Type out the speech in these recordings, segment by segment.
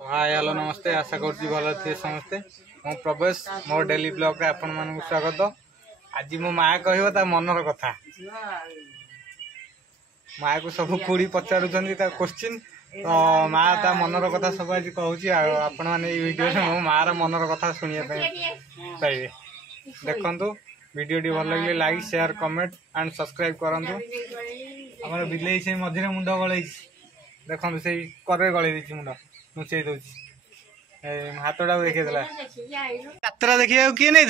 Hi hello नमस्ते आशा करुँच भल थे समस्ते मो प्रवेश मोर डेली ब्लॉग रे आपण मानक स्वागत। आज मो माँ कह मनर कथा माँ को सब कुड़ी पचार क्वेश्चन तो माँ ता मनर कथा सब आज कहूँ आपण मैंने वीडियो मो माँ मनर कथा शुणा पाइबे। देखु वीडियो टी भल लगे like share comment and subscribe करूँ। आम बिले से मझे मुंड गलई देखो से करे गलई मुंड नुचे दौर हाथटा देखे यात्रा देखिए किए नहीं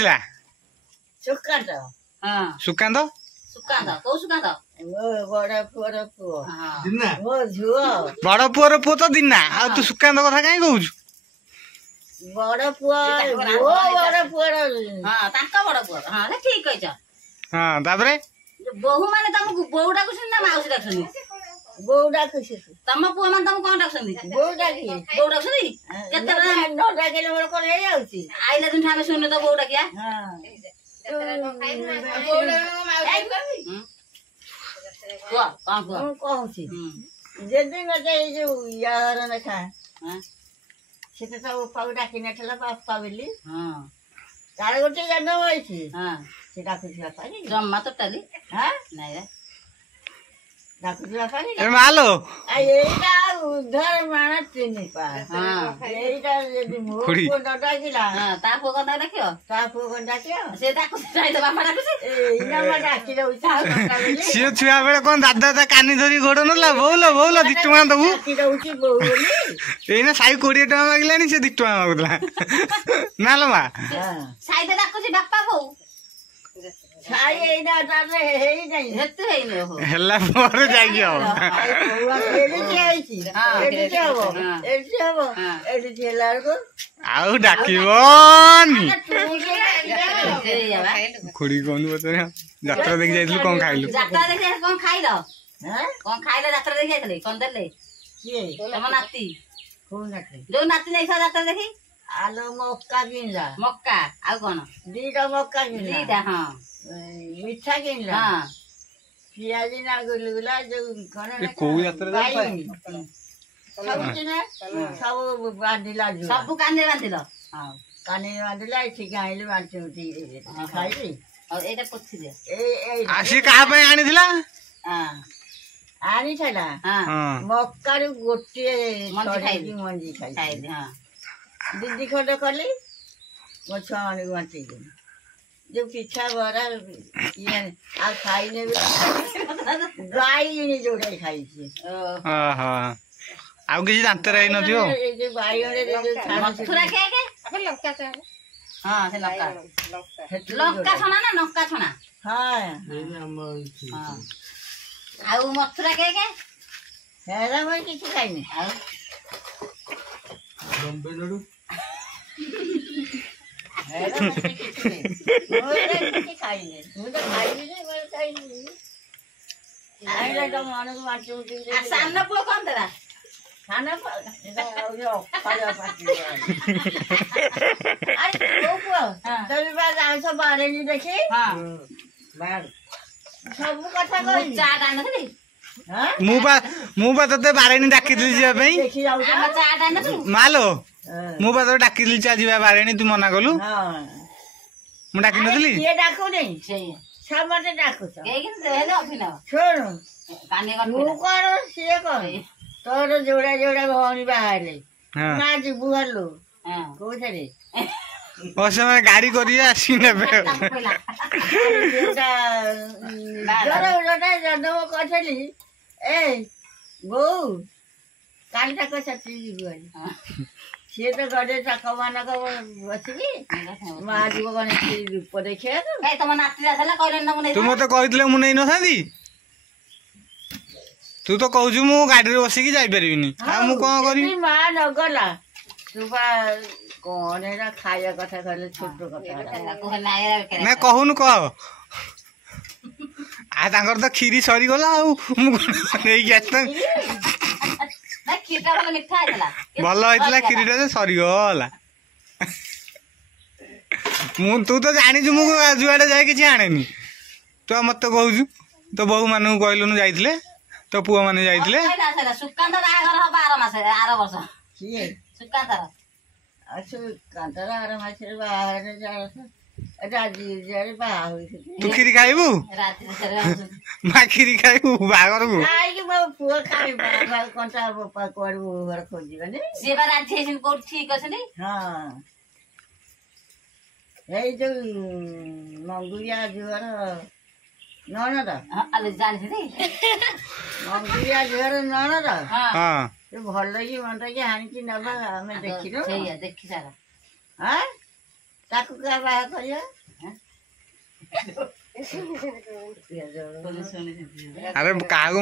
सुकांत बड़ पुअर पुओ तो दिना आ तू सुकांत कथा कहीं कहू हाँ तापरे बहु माने तुमको बहु डाकुछन ना माउसी डाकुछन बहु डाकुछ तम पुआ माने तुम कोन डाकुछन बहु डाकी केते न डाकेले मोर कोन हे जाउची आइला दिन ठामे सुन तो बहु डाकिया हां पुआ कौन पुआ कहूची जे दिन मते जो यार न खा हां सेते तो पाउ डाकी नठला पापा बेली हां तार गोटे जन्म होईची हां से डाकुछ पानी जम्मा तो टली हां नहीं रे डाकुछ पानी ए मालो एटा उधर माना तिनी पा हां एटा यदि मोर खुड़ी। को न डाकिला हां ता पुआ कोन डाकियो ता को कोन डाकियो से डाकुछ जाई तो बापा डाकुछ ए इना मा डाकी दउची सी छुआ बेले कौन दादा ता कानी धरी गोड़ नला बोल 2 टका दबू डाकी दउची बहु बोली एना 20 टका मागलानी से 2 टका मागुला ना लो मा हां साइड डाकुछ बापा बहु छाई एना तारे हेई नहीं हेतु हेई न हो हेला पर जाई हो एडी आईची एडी जाबो एडी जाबो एडी थेला को आउ डाकिबोनी यात्रा खुड़ी कोन बतरे यात्रा देख जाइलु कोन खाइलु देखि कोन खाइलो हां कोन खाइले यात्रा देखि आइले कोन देले के तम नाती को नाकी जो नाती नहीं था यात्रा देखि आलो मक्का किनला मक्का आ कोन दीटा मक्का किनला दीटा हां मिठा किनला हां पियाजी ना गुलगुला जो कोन ए को यात्रा जाता सब किने सब बांधिला जो सब काने बांधिलो हां काने बांधिला ठीक आइले बांधि उठी खाइली और एटा पथि दे ए आसी कहा पे आनी थिला हां आनी थला हां हां मक्का रू गोटे मंजी खाइली। मंजी खाई खाइ हां दीदी खंड कली मो छुआ माने बांटी जो पिछा बरा ये आ खाइने गाय ने जोड़े खाई छी आहा आउ किसी जानते रही न थियो ए जे बाइयोने जो मथुरा के अपन लंका से हां से लंका छना ना नक्का छना हां हां आउ मथुरा के हेरा मैं किछ खाइने आउ बम्बे लडू हेरा मैं किछ नहीं किछ खाइने मुझे खाइने मैं खाइने आइला तो माने को बांटी उठी आ सामने पुआ कोन तेरा खाना यो खाया पाती अरे वो को तभी बात आंसो बारे नहीं देखे हां बार सब कथा कहि चा डान थली हां मुबा तते बारेनी डाकी दिली जिया पई देखि जाउ हम चा डान तू मालो मुबा तो डाकी दिली चा जिबा बारेनी तू मना कलु हां मु डाकी नदली ये डाकू नहीं से सब मते डाकू छ के के देले अभिनव छोड़ काने तू गन करो से कर तोर जोड़ा जोड़ा भवनी बाहरले हां ना जी बुहरलो हां को छरे ओ समय गाड़ी करिए आसी नेबे पहिला जोड़ा जोड़ा जोड़ा जनो कथली ए बो काल तक सच्ची बुआई से तो गडे चकवाना को बसली मां जी को कने रूप देखे तो ए तम नाती आसला कहले न मने तू मते कहितले मु नै नथादी तू तो कहू मु गाड़ी रे बसी की जाई परबिनी आ मु कोन करी मां न गला तू बा कोन एरा खाया कथा कहले छोटो कथा को नायरा के ना कहूनु कह आ तांकर तो खीरी सरी गला आ मु नै गैस ना खीरटा वाला मिठा आइला भल होइतला खीरीटा से सरी गला मु तू तो जानी मु जुआडे जाय किछि आनेनी तू मत कहू तो बहु मानू कहलुनु जाइतले तो पुआ माने जाइतले सुकांत बाहाघर हबा 12 मास 8 वर्ष ସୁକାନ୍ତର ଆସୁ କାନ୍ତର ଆର ମାସରେ ବାହାଘର ରାଜି ବାହା ହୋଇଥିଲି। ତୁ କ୍ଷୀରି ଖାଇବୁ ରାତିରେ ଥରେ ଆସୁଛନ୍ତି। ମା କ୍ଷୀରି ଖାଇବୁ ବାହାଘରକୁ? କାହିଁକି ମୋ ପୁଅ ଖାଇବ କଣ୍ଟା ବୋପା କୁଆଡୁ ଘର ଖୋଜିବନି। ସିଏ ବା ରାଜି ହେଇଛନ୍ତି କୋଉଠି ଠିକ ଅଛନ୍ତି। ହଁ ଏଇ ଯୋଉ ମଙ୍ଗୁଳିଆ ଝିଅର ନଣର ଆଲୋ ଜାଣିଥିଲି। ମଙ୍ଗୁଳିଆ ଝିଅର ନଣର ହଁ ସେ ଭଲ କି ମନ୍ଦ କି ଆଣିକି ନବା ଆମେ ଦେଖିଲୁ। ସେଇଆ ଦେଖି ସାର ହଁ ତାକୁ କା ବାହା କରିବା? ଆରେ କାହାକୁ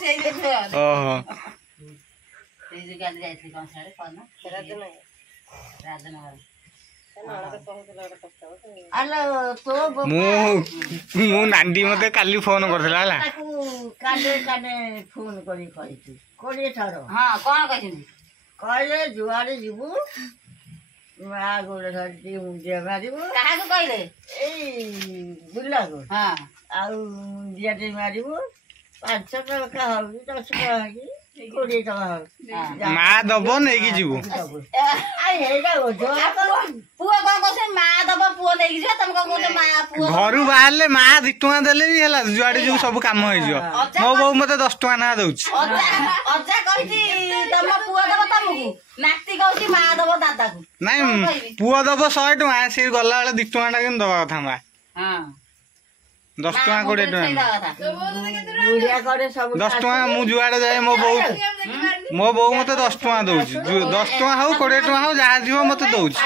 ସେଇ ଯୋଉ ଓହୋ କାଲି ଯାଇଥିଲି କଣ ସାଡେ କଣ ରାଜନଗର ଆଲୋ ତୋ ମୁଁ ନାଣ୍ଡି ମତେ କାଲି ଫୋନ କରିଥିଲା ହେଲା। ତାକୁ କାନେ କାନେ ଫୋନ କରି କହିଛି 20 ଥର। ହଁ କଣ କହିଛନ୍ତି? କହିଲେ ଯୁଆଡେ ଯିବୁ ମା ଗୋଡ ଧରିକି ମୁଣ୍ଡିଆ ମାରିବୁ। କାହାକୁ କହିଲେ? ଏଇ ବୁଲାକୁ ହଁ ଆଉ ମୁଣ୍ଡିଆଟେ ମାରିବୁ। 5 ଟଙ୍କା ହଉ କି 10 ଟଙ୍କା ହଉ କି 20 ଟଙ୍କା ହଉ ମା ଦବ ନେଇକି ଯିବୁ। ପୁଅ କଣ କହୁଛ? ମା ଦବ ପୁଅ ନେଇକି ଯିବ। ତମେ କଣ କହୁଛ ମା ପୁଅ? ଘରୁ ବାହାରିଲେ ମା 2 ଟଙ୍କା ଦେଲେ ବି ହେଲା ଯୁଆଡେ ଯିବୁ ସବୁ କାମ ହେଇଯିବ। ମୋ ବୋଉ ମତେ 10 ଟଙ୍କା ନା ଦଉଛି। ଅଜା କହିଛି ତମ ପୁଅ ଦବ ତମକୁ, ନାତି କହୁଛି ମା ଦବ ଦାଦାକୁ। ନାଇଁ ପୁଅ ଦବ 100 ଟଙ୍କା, ସେ ଗଲାବେଳେ 2 ଟଙ୍କା ଟା କିନ୍ତୁ ଦବା କଥା ମା। 10 ଟଙ୍କା 20 ଟଙ୍କା 10 ଟଙ୍କା ମୁଁ ଯୁଆଡେ ଯାଏ ମୋ ବୋଉ ମତେ 10 ଟଙ୍କା ଦଉଛି। 10 ଟଙ୍କା ହଉ 20 ଟଙ୍କା ହଉ ଯାହା ଯିବ ମତେ ଦଉଛି।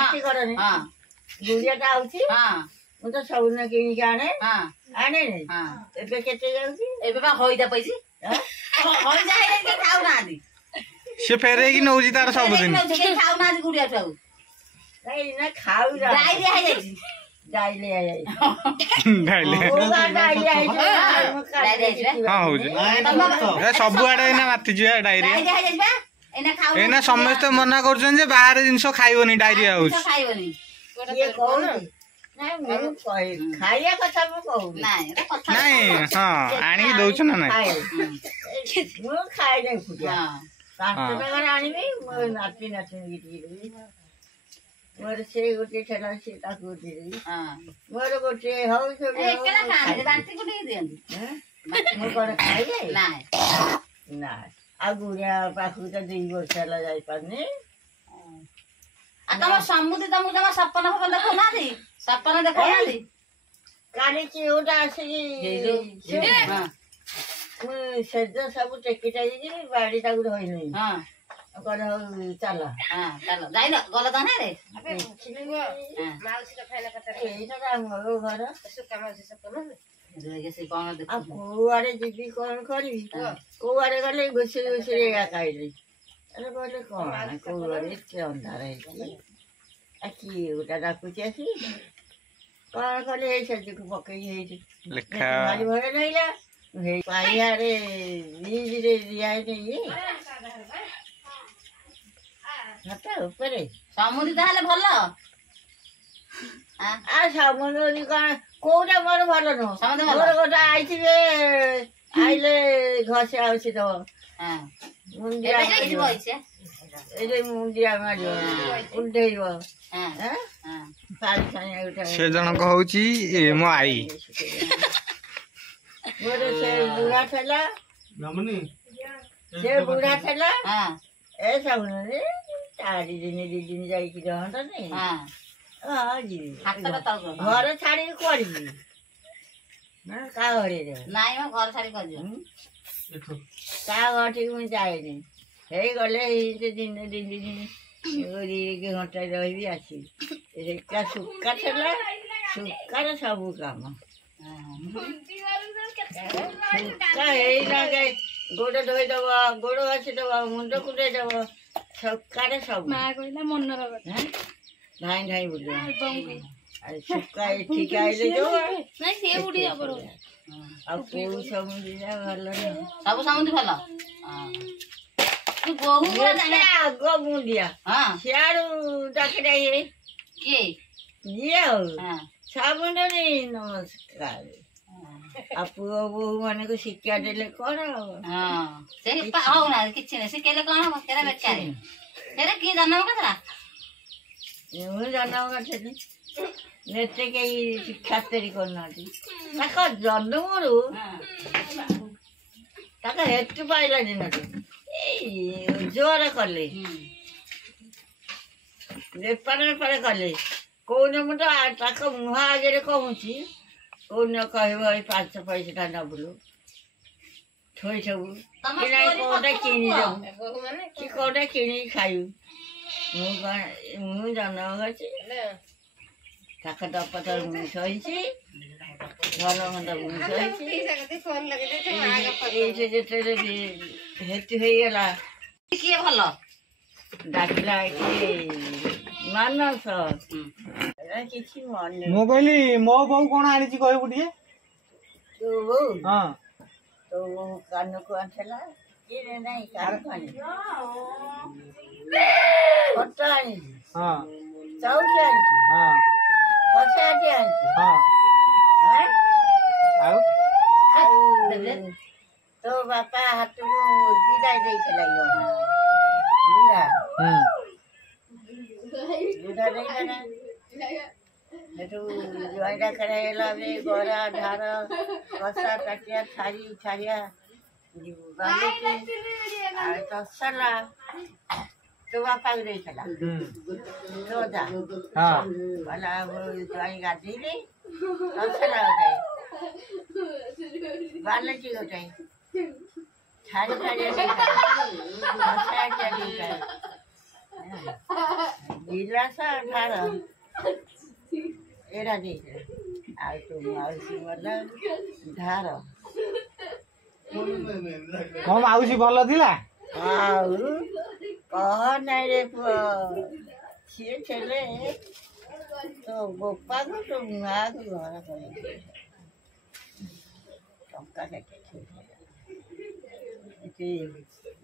ଗୁଡିଆଟା ଆଉଛି ମୁଁ ତ ସବୁଦିନ କିଣିକି ଆଣେ ଏବେ କେତେ ଯାଉଛି? ଏବେ ବା ହଇଦା ପଇଛି। ହଇଦା ହେଇଯାଇଛି ଖାଉନାହାନ୍ତି। ସେ ଫେରେଇକି ନଉଛି ତାର ସବୁଦିନ। ଖାଉନାହାନ୍ତି ଗୁଡିଆ ଛୁଆ ଖାଉ ଡାଇରିଆ ହେଇଯାଇଛି। ହଁ ହଉଛି ସବୁଆଡେ ଏଇନା ମାତିଯିବା ଡାଇରିଆ। ଏଇନା ସମସ୍ତେ ମନା କରୁଛନ୍ତି ଯେ ବାହାରେ ଜିନିଷ ଖାଇବନି ଡାଇରିଆ ହଉଛି। ଖାଇବନି ଖାଇବା କଥା ମୁଁ କହୁନି। ନାଇଁ ହଁ ଆଣିକି ଦଉଛୁ ନା ନାଇଁ? ମୁଁ ଖାଏ ନାହିଁ ଫୁଟିଆ 5 ଟଙ୍କାରେ ଆଣିବି ମୋ ନାତି ନାତୁଣୀ ଦେବି। ମୋର ସେ ଗୋଟେ ଠେଲା ସେ ତାକୁ ଦେବି। ମୋର ଗୋଟେ ହଉ ମୁଁ କଣ ଖାଇବେ ନା। ଆଉ ଗୁଡିଆ ପାଖକୁ ତ 2 ବର୍ଷ ହେଲା ଯାଇପାରୁନି। ତମ ସମୁଦ୍ର ତମକୁ ତମ ସପନ ଫପନ ଦେଖଉନାହାନ୍ତି? ସପନ ଦେଖଉନାହାନ୍ତି? କାଲି ଚିଉଟା ଆସିକି ମୁଁ ସେଜ ସବୁ ଟେକି ଟାକି ବାଡି ତାକୁ ଧଇଲି। କଣ ହଉ ଚାଲ ଯାଇନ ଗଲ ତାନେ କୋଉଆଡେ ଯିବି କଣ କରିବି? କୋଉଆଡେ ଗଲେ ଘୁଷୁରି ଘୁଷୁରି ଏଇଆ ଖାଇଲି। କହିଲେ କଣ କୋଉଆଡେ ଏତେ ଅନ୍ଧାର ହେଇଛି କିଏ ଗୋଟା ଡାକୁଛି ଆସି କଣ କଲେ? ଏଇ ସେଜକୁ ପକେଇକି ହେଇଛି ଭାରି ଭୟ ରହିଲା। ପାଇଆରେ ବ୍ରିଜରେ ଦିଆହେଇନି ଉପରେ ସମୁଦ୍ର ତାହେଲେ ଭଲ। ସମୁଦ୍ର କଣ କୋଉଟା ମୋର ଭଲ ନୁହଁ। ମୋର ଗୋଟେ ଆଇଥିବେ ଆଇଲେ ଘଷି ଆଉସି ଦବ ମୁଣ୍ଡିଆ ମାରିବ ଉଣ୍ଡେଇବ। ସେ ଜଣକ ହଉଛି ମୋ ଆଈ। ମୋର ସେ ବୁଢା ଥିଲା ଏ ସମୁଦ୍ରରେ 4 ଦିନ 2 ଦିନ ଯାଇକି ରହନ୍ତାନି। ଯିବି ଘର ଛାଡିକି କୁଆଡେ ଯିବି? କାହା ଘରେ ନାଇଁ ଘର ଛାଡି କରିବ କାହା ଘରଠିକି ମୁଁ ଯାଏନି। ହେଇଗଲେ ଦିନେ 2 ଦିନ ଘଣ୍ଟାଏ ରହିବି ଆସିବି। ଶୁକା ଥିଲା ଶୁକାର ସବୁ କାମ ହେଇନା ଗୋଡ ଧୋଇଦବ ଗୋଡ ଘଷିଦବ ମୁଣ୍ଡ କୁଣ୍ଡେଇ ଦବ ଶୁକାରେ ସବୁ ମନର କଥା ଧାଇଁ ଧାଇଁ ବୁଲିବ। ଶୁକା ଏଠିକି ଆଇଲେ ଯୋଉ ଆଉ କୋଉ ସମୁଦ୍ର ଭଲ ନୁହଁ। ସବୁ ସମୁଦ୍ର ଭଲ। ଆଗ ମୁଣ୍ଡିଆ ସିଆଡୁ ଡାକିଟା କିଏ ଇଏ ଆଉ ସମୁଦ୍ରରେ ନମସ୍କାର। ଆଉ ପୁଅ ବୋହୂ ମାନଙ୍କୁ ଶିକ୍ଷା ଦେଲେ କଣ ହବ? ହଉନା କିଛି ନାହିଁ ଶିଖେଇଲେ କଣ ହବ? ଏରେ କିଏ ଜନ୍ମ କରିଥିଲା? ମୁଁ ଜନ୍ମ କରିଥିଲି ନେତେ କେହି ଖାତିରି କରୁନାହାନ୍ତି ତାଙ୍କ ଜନ୍ମରୁ ତାଙ୍କ ହେତୁ ପାଇଲା ଦିନଠୁ ଏଇ ଜୋର କଲେ ବେପାର କଲେ କୋଉନ ମୁଁ ତ ତାଙ୍କ ମୁହଁ ଆଗରେ କହୁଛି କୋଉନ କହିବ ଏଇ 5 ପଇସା ନବୁଲୁ ଥୋଇ ସବୁ କି ନାଇଁ କୋଉଟା କିଣିଦବୁ କି କୋଉଟା କିଣିକି ଖାଇବୁ ମୁଁ ଜନ୍ମ କରିଛି ତାଙ୍କ ଦପତର ମୁଁ ସହିଛି ଭଲ ମନ୍ଦ ମୁଁ ସହିଛି ଏଇଠି ଯେତେବେଳେ ହେତୁ ହେଇଗଲା କିଏ ଭଲ? ଡାକିଲା କିଏ ମାନସ କିଛି ମନେ ମୁଁ କହିଲି ମୋ ବୋଉ କଣ ଆଣିଛି କହିବୁ ଟିକେ? ତୋ ବୋଉ ହଁ ତୋ ବୋଉ କାନକୁ ଆଣିଥିଲା କିଏ ନାଇଁ କାନକୁ ଆଣିଛି ଖଟ ଆଣିଛି ହଁ ଚଉକି ଆଣିଛି ହଁ କଷାଟି ଆଣିଛି ହଁ ଆଉ ଆଉ ତୋ ବାପା ହାତକୁ ମୁର୍ଗୀଟା ଦେଇଥିଲା ବୁଢା ବୁଢା ଦେଇଥିଲା ସେଠୁ ଜୁଆଇଁ ଡାକରା ହେଲା ବରା ଧାର କଷା ତାଟିଆ ଥାଳି ଛାଡ଼ିଆ ବାଲିକି ଆଉ ତସଲା ତୋ ବାପାକୁ ଦେଇଥିଲା ତୋ ଯା ଗଲା ଜୁଆଇଁ ଗାଧେଇଲେ ତସଲା ଗୋଟେ ବାଲିକି ଗୋଟେ ଛାଡ଼ି ଛାଡ଼ିଆ ଦେଇଥିଲା ଗିଲାସ ଢାଳ ଏରା ଦେଇଥିଲା ଆଉ ତୋ ମାଉସୀ ଗଲା ଧାର ମୋ ମାଉସୀ ଭଲ ଥିଲା? ଆଉ କହ ନାଇଁ ରେ ପୁଅ ସିଏ ଥିଲେ ତୋ ବୋପାକୁ ତୋ ମାଆକୁ ଘର କରି ଟଙ୍କା କେତେ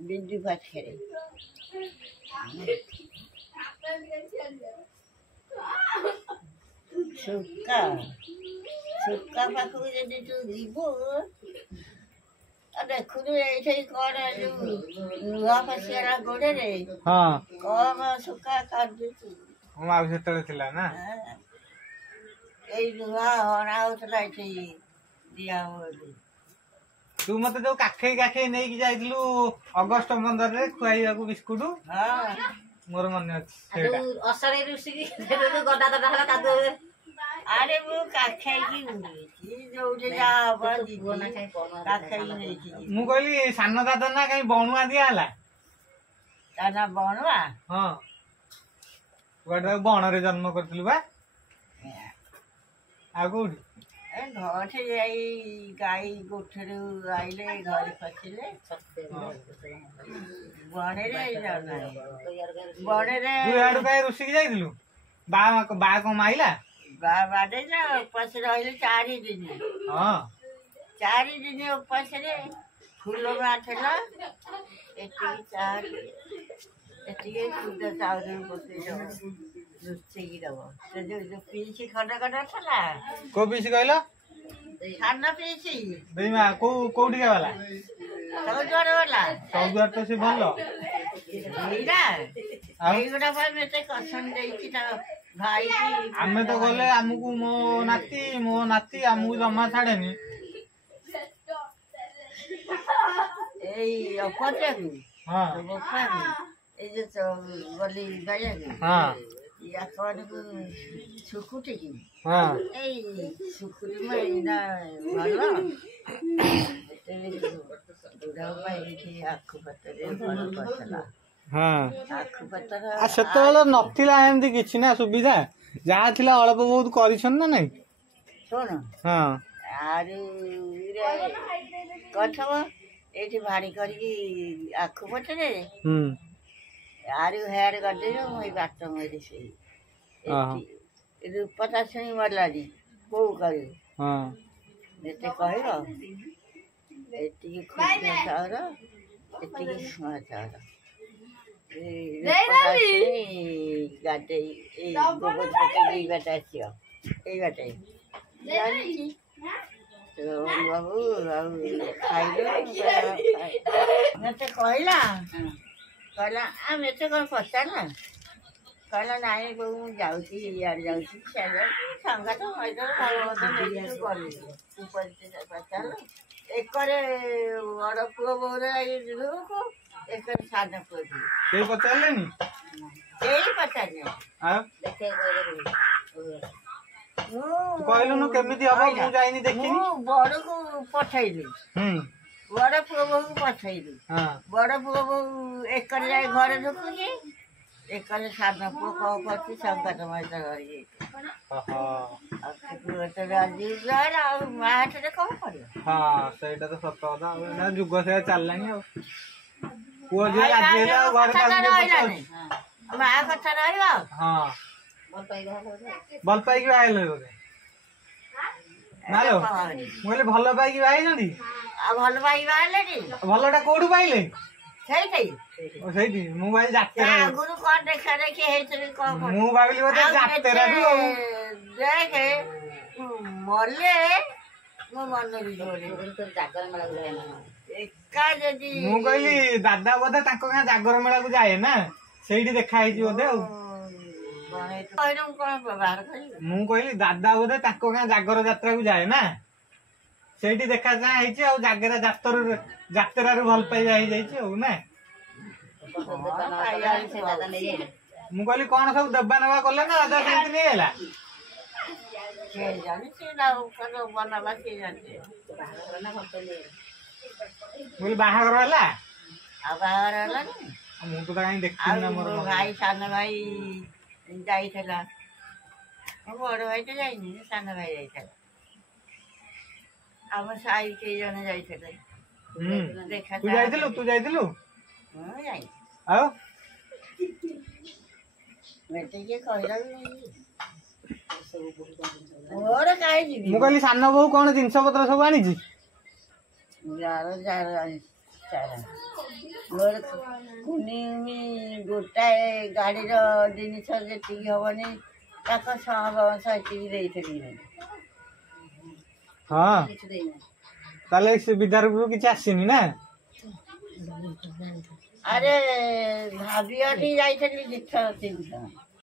ବିଜୁ ପାଖରେ ସୁକା ପାଖକୁ ଯଦି ତୁ ଯିବୁ ଦେଖୁଛୁ ଏଇଠି କଣ ଯୋଉ ଲୁହା ପଶିଗଲା ଗୋଡରେ କମ ସୁକା କାଟୁଛୁ ମୋ ମାଉସୀ ସେତେବେଳେ ଥିଲା ନା? ଏଇ ଲୁହା ହଣା ହଉଥିଲା ଏଠି ଦିଆ ବୋଲି ତୁ ମତେ ଯୋଉ କାଖେଇ ନେଇକି ଯାଇଥିଲୁ ଅଗଷ୍ଟ 15ରେ ଖୁଆଇବାକୁ ବିସ୍କୁଟ ମୋର ମନେ ଅଛି ସେଇଟା ଅସରେ ରୁଷିକି ଗଦା ଦଦା ହେଲା କାଦୁଅ ଆରେ ମୁଁ କାଖେଇକି ଉଡେଇଛି ଯୋଉଠି ଯାହା ହବ କାଖେଇକି ନେଇଛି ମୁଁ କହିଲି ସାନ ଦାଦା ନା କାହିଁ ବଣୁଆ ଦିଆ ହେଲା ତା ନା ବଣୁଆ ହଁ କୁଆଡେ ବଣରେ ଜନ୍ମ କରିଥିଲୁ ବା ଆଉ କୋଉଠି ଘରେ ଯାଇ ଗାଈ ଗୋଠରୁ ଆଇଲେ ଘରେ ପଶିଲେ ବଣରେ ବଣରେ ଆଡୁ କାହିଁ ରୁଷିକି ଯାଇଥିଲୁ ବା କଣ ମାଇଲା ବାଡେ ନା ଉପାସ ରହିଲେ 4 ଦିନ 4 ଦିନ ଉପାସରେ ଫୁଲ ମାଥିଲା ଏତିକି ଶୁଦ୍ଧ ଚାଉଳ ପକେଇ ଦବ ଲୁଚେଇକି ଦବ ସେ ଯୋଉ ପିଇସି ଖଣ୍ଡ ଥିଲା କୋଉ ପିଇସି କହିଲ? ସାନ ପିଇସି ମା କୋଉଠିକା ବାଲା? ଚୌଦ୍ୱାର ବାଲା ଚୌଦ୍ୱାର ତ ସେ ଭଲ ଏଇଗୁଡା ପାଇଁ ଏତେ କଷଣ ଦେଇଛି ତା ଭାଇ ଆମେ ତ ଗଲେ ଆମକୁ ମୋ ନାତି ଆମକୁ ଜମା ଛାଡେନି ଏଇ ଅପଚାକୁ ଏଇ ଯୋଉ ଗଲି ବାଇକୁ ଶୁକୁଟିକି ଏଇ ଶୁକୁଟି ଏଇନା ଭଲ ଆଖୁ ପତରେ ଭଲ କରିଥିଲା ସେତେବେଳେ ନଥିଲା ଏମିତି କିଛି ନା ସୁବିଧା ଯାହା ଥିଲା ଅଳ୍ପ ବହୁତ କରିଛନ୍ତି ନା ନାଇଁ ଶୁଣ ଆରୁ କରିଥବ ଏଇଠି ଭାଡି କରିକି ଆଖୁ ପଟରେ ଆରୁ ହେଆଡ କରିଦେବି ମୁଁ ଏଇ ବାଟ ମରି ସେଇ ରୂପତା ଶୁଣି ମରିଲାଣି କୋଉ କରିବୁ ଏତେ କହିବ ଏତିକି ଖୁସିଆ ଚାଉଳ ଏତିକି ଶୁଆ ଚାଉଳ ଗାଧେଇ ଏଇ ଗୋବର ପଟେ ଏଇ ବାଟେ ଆସିବ ଏଇ ବାଟେ ଜାଣିଛି ବାବୁ ଆଉ ଖାଇଲ ମତେ କହିଲା कहला आम एते कौन पचारा कहला नाई बोहू मु जाऊँगी इयाड़े जाऊँगी संगा तो पचार एकरे बड़ पुओ बोर को एक साधा पुओ କେହି ପଚାରିଲେନି यही पचारे ଆଉ ତୁ କହିଲୁନୁ କେମିତି ହବ ମୁଁ ଯାଇନି ଦେଖିନି ମୁଁ ବଡକୁ ପଠେଇଲି ହୁଁ ବଡ ପୁଅ ବୋହୂକୁ ପଠେଇଲି ହଁ ବଡ ପୁଅ ବୋହୂ ଏକରେ ଯାଇ ଘରେ ଢୁକୁଛି ଏକରେ ସାନ ପୁଅ କଣ କରୁଛି ସଂକଟ ମହିତ ରହିଯାଇଛି ଓହୋ ଆଉ ମା ହାତରେ କଣ କରିବ ହଁ ସେଇଟା ତ ସତ କଥା ଆଉ ଏଇନା ଯୁଗ ସେଇଆ ଚାଲିଲାଣି ଆଉ ପୁଅ ଝିଅ ରାଜି ହେଲେ ଆଉ ଘରେ କାହାକୁ କିଏ ପଚାରୁଛି? ମା କଥା ରହିବ ହଁ ଭଲ ପାଇକି ବାହା ହେଲେ ବୋଧେ ନା ଲୋ ମୁଁ କହିଲି ଭଲ ପାଇକି ବାହା ହେଇଛନ୍ତି ଆଉ ଭଲ ପାଇବା ହେଲେଣି ଭଲଟା କୋଉଠୁ ପାଇଲେ ସେଇଠି ଓ ସେଇଠି ମୁଁ ଭାଇ ଯାତ୍ରା ଆଗରୁ କଣ ଦେଖା ଦେଖି ହେଇଥିଲି କଣ ମୁଁ ଭାବିଲି ବୋଧେ ଯାତ୍ରାରୁ ଆଉ ଦେଖେ ମଲେ ମୋ ମନରେ ଏକା ଯଦି ମୁଁ କହିଲି ଦାଦା ବୋଧେ ତାଙ୍କ ଗାଁ ଜାଗର ମେଳାକୁ ଯାଏ ନା ସେଇଠି ଦେଖା ହେଇଛି ବୋଧେ ଆଉ କଣ ବ୍ୟବହାର କରିବି ମୁଁ କହିଲି ଦାଦା ବୋଧେ ତାଙ୍କ ଗାଁ ଜାଗର ଯାତ୍ରାକୁ ଯାଏ ନା ସେଇଠି ଦେଖା ଚାହା ହେଇଛି ଆଉ ଯାତ୍ରାରୁ ଭଲ ପାଇବା ହେଇଯାଇଛି ଆଉ ନା ମୁଁ କହିଲି କଣ ସବୁ ଦେବା ନେବା କଲେ ନା ଦାଦା ସେମିତି ନେଇଗଲା କିଏ ଜାଣି ସେ ବନାବା କିଏ ଜାଣିଛି ମୁଁ କହିଲି ବାହାଘର ହେଲା ଆଉ ବାହାଘର ହେଲାନି ମୁଁ ତ କାହିଁ ଦେଖିନି ନା ମୋର ଆଉ ଭାଇ ସାନ ଭାଇ ଯାଇଥିଲା ମୋ ବଡ ଭାଇ ତ ଯାଇନି ସାନ ଭାଇ ଯାଇଥିଲା ଆମ ସାହି କେଇ ଜଣ ଯାଇଥିଲେ ଦେଖା ତୁ ଯାଇଥିଲୁ ମୁଁ ଯାଇ ଆଉ ମତେ କିଏ କହିଲା ମୋର କାହିଁ ଯିବି ମୁଁ କହିଲି ସାନ ବୋହୁ କଣ ଜିନିଷ ପତ୍ର ସବୁ ଆଣିଛି ମୋର କୁନି ଗୋଟାଏ ଗାଡିର ଜିନିଷ ଯେତିକି ହବନି ତାକୁ ସେତିକି ଦେଇଥିଲି ହଁ ତାହେଲେ ସେ ବିଦ୍ୟାରୂପରୁ କିଛି ଆସିନି ନା ଆରେ ଭାବିଅଠି ଯାଇଥିଲି 2 3 ଥର